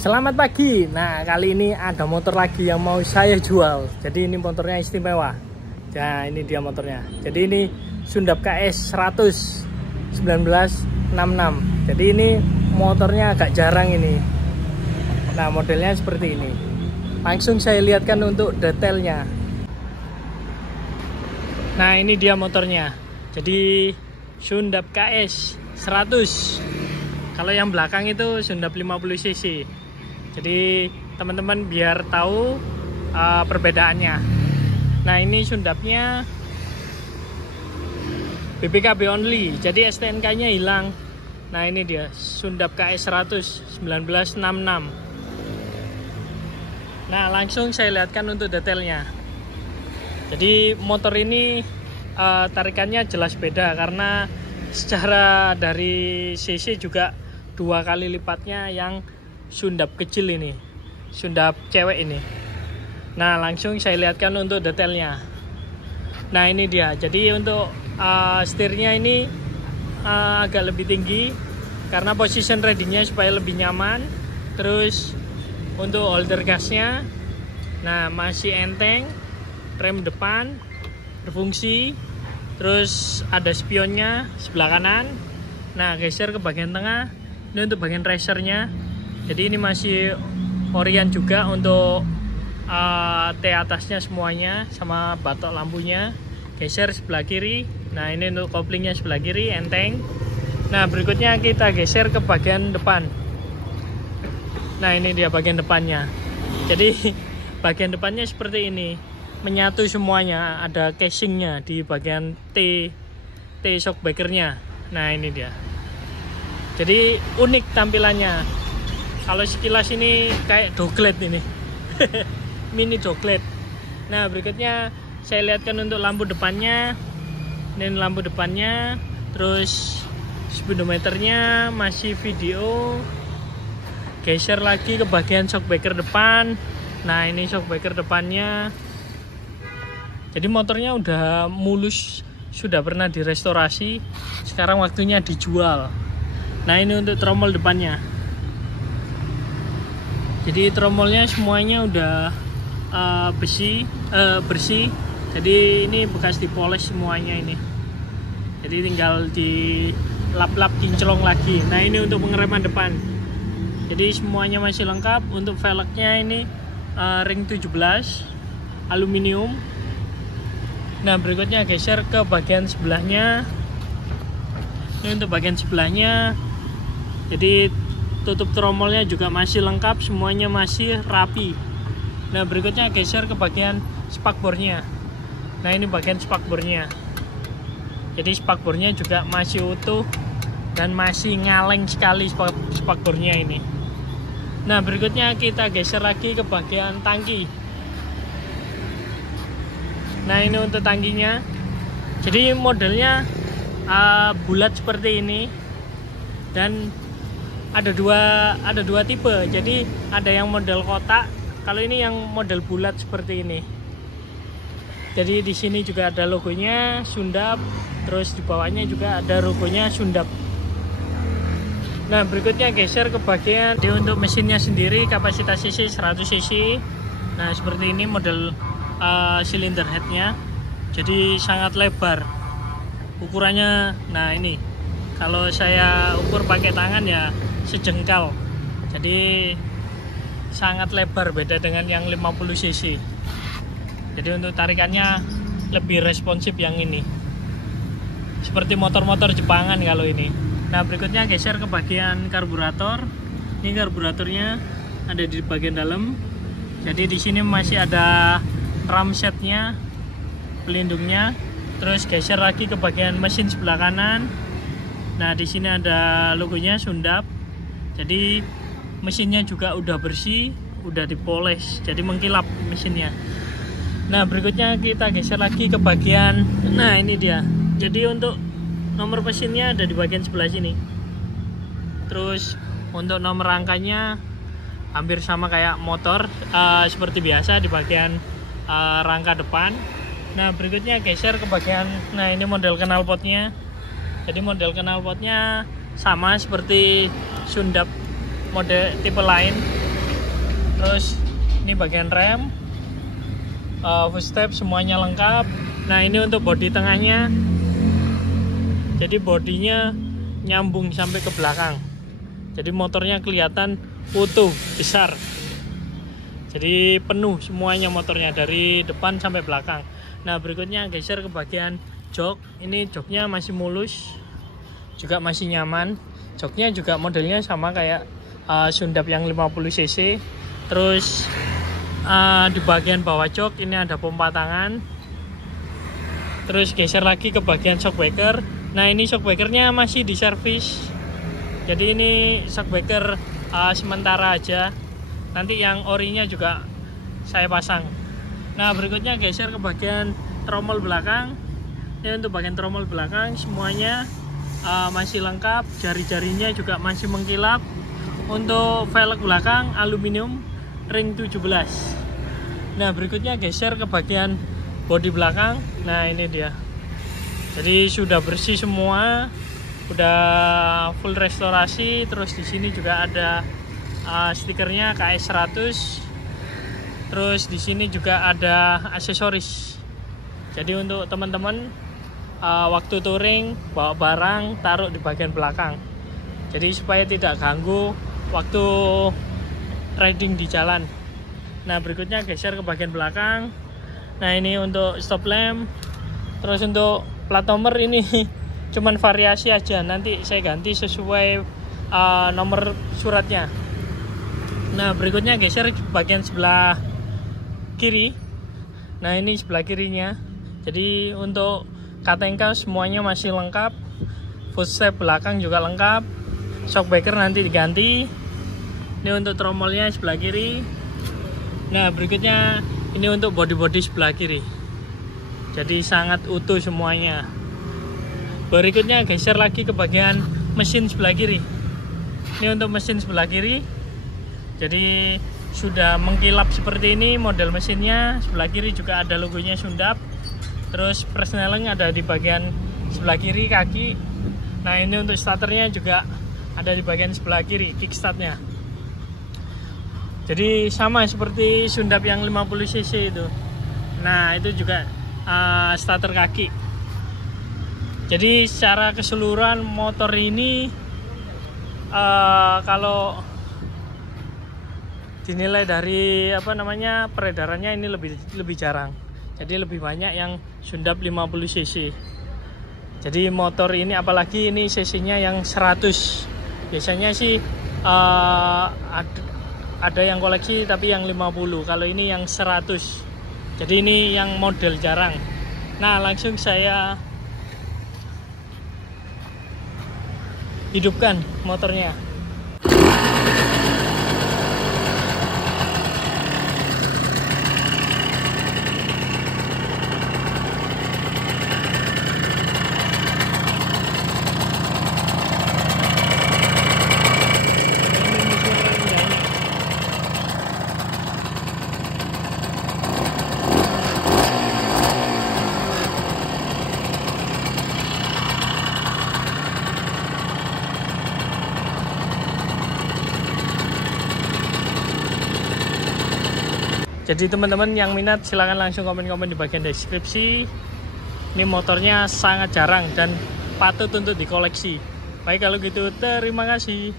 Selamat pagi. Nah, kali ini ada motor lagi yang mau saya jual. Jadi ini motornya istimewa. Nah, ini dia motornya. Jadi ini Sundap KS 100 1966. Jadi ini motornya agak jarang ini. Nah, modelnya seperti ini. Langsung saya lihatkan untuk detailnya. Nah, ini dia motornya. Jadi Sundap KS 100. Kalau yang belakang itu Sundap 50 cc. Jadi teman-teman biar tahu perbedaannya. Nah, ini Sundapnya BPKB only, jadi STNK-nya hilang. Nah, ini dia Sundap KS 100 1966. Nah, langsung saya lihatkan untuk detailnya. Jadi motor ini tarikannya jelas beda karena secara dari cc juga 2 kali lipatnya yang Sundap kecil ini, Sundap cewek ini. Nah, langsung saya lihatkan untuk detailnya. Nah, ini dia. Jadi untuk setirnya ini agak lebih tinggi karena position ridingnya supaya lebih nyaman. Terus untuk holder gasnya, nah masih enteng. Rem depan berfungsi. Terus ada spionnya sebelah kanan. Nah, geser ke bagian tengah. Ini untuk bagian racernya. Jadi ini masih Orion juga untuk T atasnya semuanya sama batok lampunya. Geser sebelah kiri. Nah, ini untuk koplingnya sebelah kiri, enteng. Nah, berikutnya kita geser ke bagian depan. Nah, ini dia bagian depannya. Jadi bagian depannya seperti ini, menyatu semuanya. Ada casingnya di bagian T shockbreakernya. Nah, ini dia. Jadi unik tampilannya. Kalau sekilas ini kayak doglet ini. Mini doglet. Nah, berikutnya saya lihatkan untuk lampu depannya. Ini lampu depannya. Terus speedometernya masih video. Geser lagi ke bagian shockbreaker depan. Nah, ini shockbreaker depannya. Jadi motornya udah mulus, sudah pernah direstorasi. Sekarang waktunya dijual. Nah, ini untuk tromol depannya. Jadi tromolnya semuanya udah bersih. Jadi ini bekas dipoles semuanya ini. Jadi tinggal di lap-lap kinclong lagi. Nah, ini untuk pengereman depan. Jadi semuanya masih lengkap. Untuk velgnya ini ring 17 aluminium. Nah, berikutnya geser ke bagian sebelahnya. Ini untuk bagian sebelahnya. Jadi tutup tromolnya juga masih lengkap, semuanya masih rapi. Nah, berikutnya geser ke bagian spakbornya. Nah, ini bagian spakbornya. Jadi spakbornya juga masih utuh dan masih ngaleng sekali spakbornya ini. Nah, berikutnya kita geser lagi ke bagian tangki. Nah, ini untuk tangkinya. Jadi modelnya bulat seperti ini dan ada dua tipe. Jadi ada yang model kotak, kalau ini yang model bulat seperti ini. Jadi di sini juga ada logonya Sundap, terus di bawahnya juga ada logonya Sundap. Nah, berikutnya geser ke bagian. Jadi untuk mesinnya sendiri kapasitas cc 100 cc. Nah, seperti ini model silinder headnya. Jadi sangat lebar ukurannya. Nah, ini kalau saya ukur pakai tangan ya sejengkal. Jadi sangat lebar, beda dengan yang 50 cc. Jadi untuk tarikannya lebih responsif yang ini. Seperti motor-motor Jepangan kalau ini. Nah, berikutnya geser ke bagian karburator. Ini karburatornya ada di bagian dalam. Jadi di sini masih ada ram setnya, pelindungnya. Terus geser lagi ke bagian mesin sebelah kanan. Nah, di sini ada logonya Sundap. Jadi mesinnya juga udah bersih, udah dipoles, jadi mengkilap mesinnya. Nah, berikutnya kita geser lagi ke bagian. Nah, ini dia. Jadi untuk nomor mesinnya ada di bagian sebelah sini. Terus untuk nomor rangkanya hampir sama kayak motor, seperti biasa di bagian rangka depan. Nah, berikutnya geser ke bagian. Nah, ini model knalpotnya. Jadi model knalpotnya sama seperti Sundap model tipe lain. Terus ini bagian rem, footstep semuanya lengkap. Nah ini untuk bodi tengahnya, jadi bodinya nyambung sampai ke belakang, jadi motornya kelihatan utuh, besar. Jadi penuh semuanya motornya dari depan sampai belakang. Nah berikutnya geser ke bagian jok. Ini joknya masih mulus, juga masih nyaman. Joknya juga modelnya sama kayak Sundap yang 50 cc. Terus di bagian bawah jok ini ada pompa tangan. Terus geser lagi ke bagian shockbreaker. Nah ini shockbreakernya masih diservis, jadi ini shockbreaker sementara aja, nanti yang orinya juga saya pasang. Nah berikutnya geser ke bagian tromol belakang. Ini untuk bagian tromol belakang semuanya masih lengkap, jari-jarinya juga masih mengkilap. Untuk velg belakang aluminium ring 17. Nah berikutnya geser ke bagian bodi belakang. Nah ini dia, jadi sudah bersih semua, udah full restorasi. Terus di sini juga ada stikernya KS 100. Terus di sini juga ada aksesoris. Jadi untuk teman-teman waktu touring bawa barang taruh di bagian belakang, jadi supaya tidak ganggu waktu riding di jalan. Nah berikutnya geser ke bagian belakang. Nah ini untuk stop lamp. Terus untuk plat nomor ini cuman variasi aja, nanti saya ganti sesuai nomor suratnya. Nah berikutnya geser ke bagian sebelah kiri. Nah ini sebelah kirinya, jadi untuk KTNK semuanya masih lengkap, footstep belakang juga lengkap, shockbreaker nanti diganti. Ini untuk tromolnya sebelah kiri. Nah berikutnya ini untuk body-body sebelah kiri, jadi sangat utuh semuanya. Berikutnya geser lagi ke bagian mesin sebelah kiri. Ini untuk mesin sebelah kiri, jadi sudah mengkilap seperti ini model mesinnya. Sebelah kiri juga ada logonya Sundap. Terus persneling ada di bagian sebelah kiri kaki. Nah ini untuk starternya juga ada di bagian sebelah kiri, kickstartnya. Jadi sama seperti Sundap yang 50 cc itu. Nah itu juga starter kaki. Jadi secara keseluruhan motor ini kalau dinilai dari peredarannya ini lebih jarang. Jadi lebih banyak yang Sundap 50 cc. Jadi motor ini, apalagi ini cc-nya yang 100. Biasanya sih ada yang koleksi tapi yang 50. Kalau ini yang 100. Jadi ini yang model jarang. Nah langsung saya hidupkan motornya. Jadi teman-teman yang minat silahkan langsung komen-komen di bagian deskripsi. Ini motornya sangat jarang dan patut untuk dikoleksi. Baik kalau gitu, terima kasih.